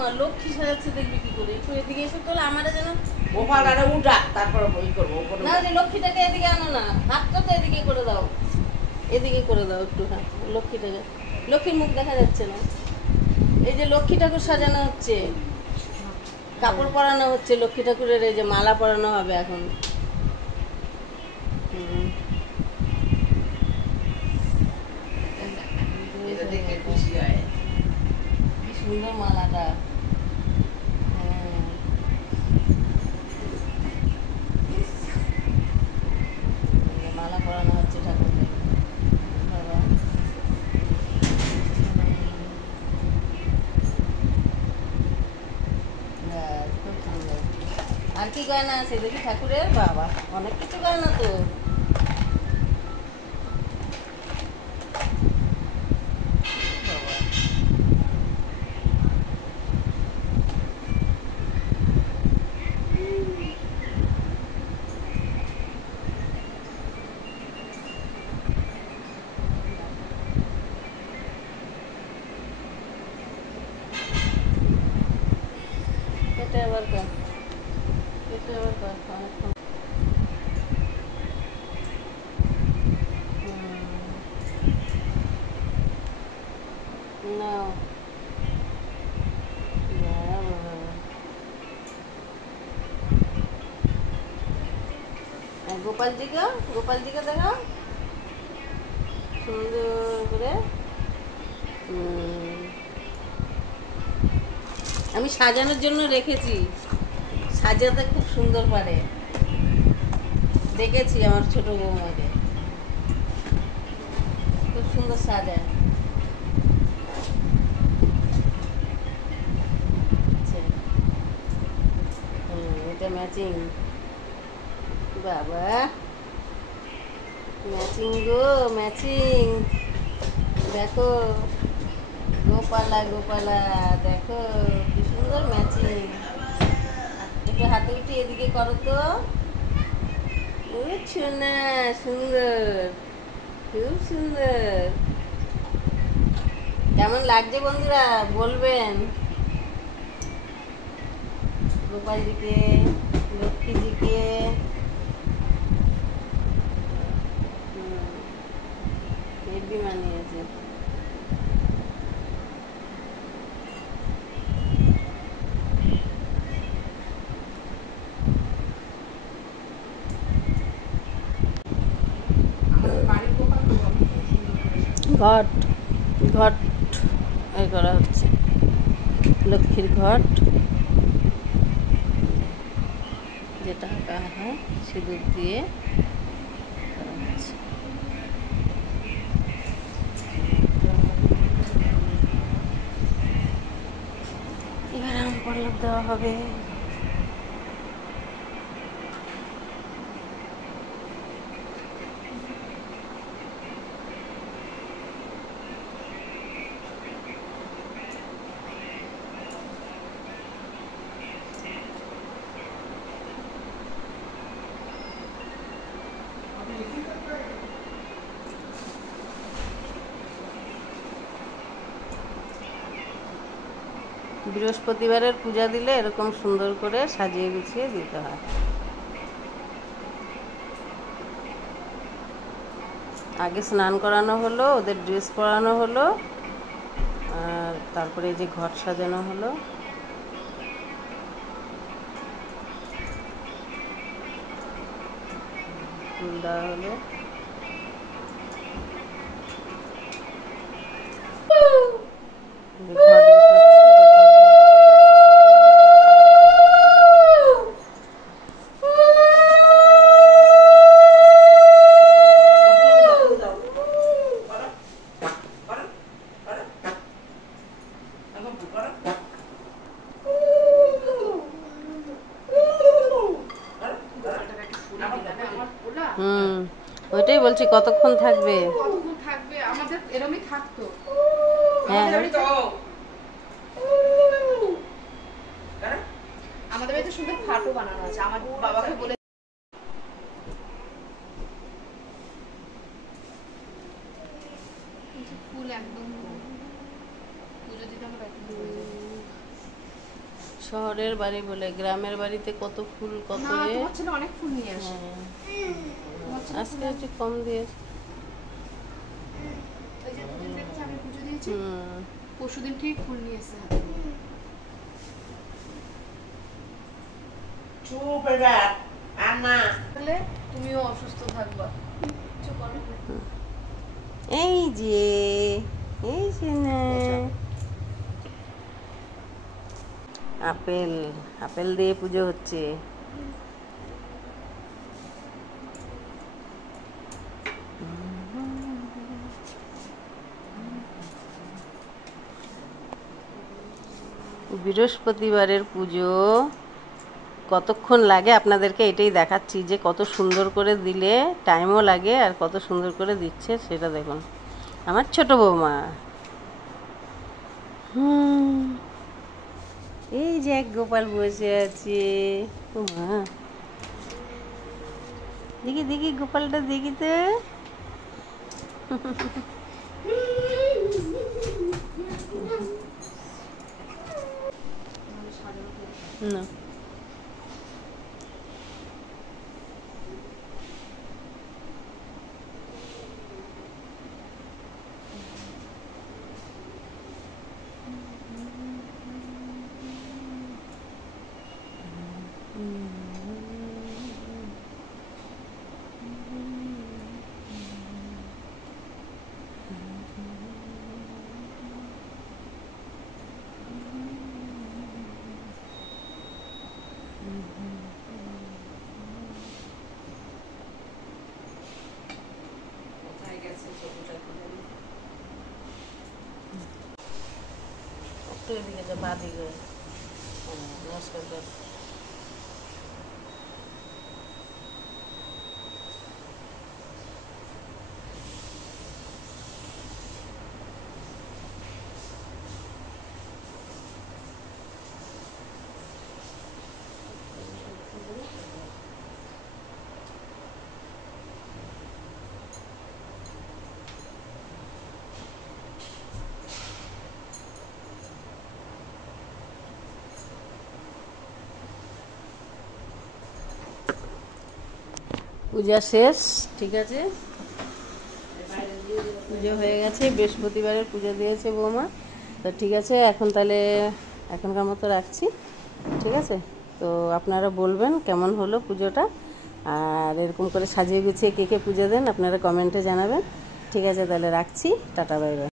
মা লক্ষ্মী সাজাচ্ছে দেখবি কি করে, একটু এদিকে এসে তোলা আমারে যেন ওপারে উঠা তারপর বই করবো। না যে লক্ষ্মীটাকে এদিকে আনো না, হাতটা তো এদিকে করে দাও, এদিকে করে দাও একটু হাত। লক্ষ্মীটাকে, লক্ষ্মীর মুখ দেখা যাচ্ছে না। এই যে লক্ষ্মী ঠাকুর সাজানো হচ্ছে, কাপড় পরানো হচ্ছে লক্ষ্মী ঠাকুরের, এই যে মালা পরানো হবে এখন। খুশি হয়। কি সুন্দর মালাটা। মালা পরানো হচ্ছে ঠাকুরকে। বাবা খুব সুন্দর। আর কি গয়না আছে দেখি ঠাকুরের? বাবা অনেক কিছু গয়না তো। এটা আবার কর, এটা আবার কর, অনেকক্ষণ। নাও গোপালজিকে, গোপালজিকে দেখাও সুন্দর করে। আমি সাজানোর জন্য রেখেছি, সাজাতে খুব সুন্দর পারে, দেখেছি আমার ছোট বৌমাকে খুব সুন্দর সাজায়। এটা ম্যাচিং, বাবা ম্যাচিং গো ম্যাচিং। দেখো গোপালা গোপালা, দেখো কি সুন্দর ম্যাচিং। একটু হাতে উঠে এদিকে করো তো। না সুন্দর, খুব সুন্দর। কেমন লাগছে বন্ধুরা বলবেন। গোপালজিকে, লক্ষ্মীজিকে হেভি মানিয়েছে। ঘট ঘট এই করা হচ্ছে, লক্ষ্মীর ঘট যেটা আঁকা হয় সিঁদুর দিয়ে করা হচ্ছে। এবার আম পল্লব দেওয়া হবে। বৃহস্পতিবারের পূজা দিলে এরকম সুন্দর করে সাজিয়ে গুছিয়ে দিতে হয়। আগে স্নান করানো হলো, ওদের ড্রেস পরানো হলো, আর তারপরে এই যে ঘট সাজানো হলো। ফুল দেওয়া হলো। ঘট ওইটাই বলছি কতক্ষণ থাকবে। আমাদের এরকমই থাকতো। হ্যাঁ আমাদের বাড়িতে সুন্দর খাটও বানানো আছে। আমার বাবাকে বলে ফুল একদম পুজো দিতে আমার শহরের বাড়ি বলে গ্রামের বাড়িতে কত ফুল কত না তোমার ছেলে অনেক ফুল নিয়ে আসে। আজকে একটু কম দিয়ে ওই যে দুদিন দেখেছি আমি পুজো দিয়েছি, হুম। পরশুদিন ঠিক ফুল নিয়ে এসে হাতে করে। চুপ এটা আর না। তাহলে তুমিও অসুস্থ থাকবা। কিছু করো না। এই যে না আপেল আপেল দিয়ে পুজো হচ্ছে। বৃহস্পতিবারের পুজো কতক্ষণ লাগে আপনাদেরকে এটাই দেখাচ্ছি, যে কত সুন্দর করে দিলে টাইমও লাগে আর কত সুন্দর করে দিচ্ছে সেটা দেখুন আমার ছোট বৌমা। এই যে এক গোপাল বসে আছে। ও মা, দেখি দেখি গোপালটা দেখি তো। না কোথায় গেছে ছবিটা খুলে নি? একটু এদিকে যা, বা দিকে। নমস্কার কর। পূজা শেষ, ঠিক আছে, পুজো হয়ে গেছে। বৃহস্পতিবারের পুজো দিয়েছে বৌমা। তো ঠিক আছে, এখন তাহলে এখনকার মতো রাখছি, ঠিক আছে। তো আপনারা বলবেন কেমন হলো পুজোটা, আর এরকম করে সাজিয়ে গুছিয়ে কে কে পুজো দেন আপনারা কমেন্টে জানাবেন, ঠিক আছে। তাহলে রাখছি, টাটা বাই বাই।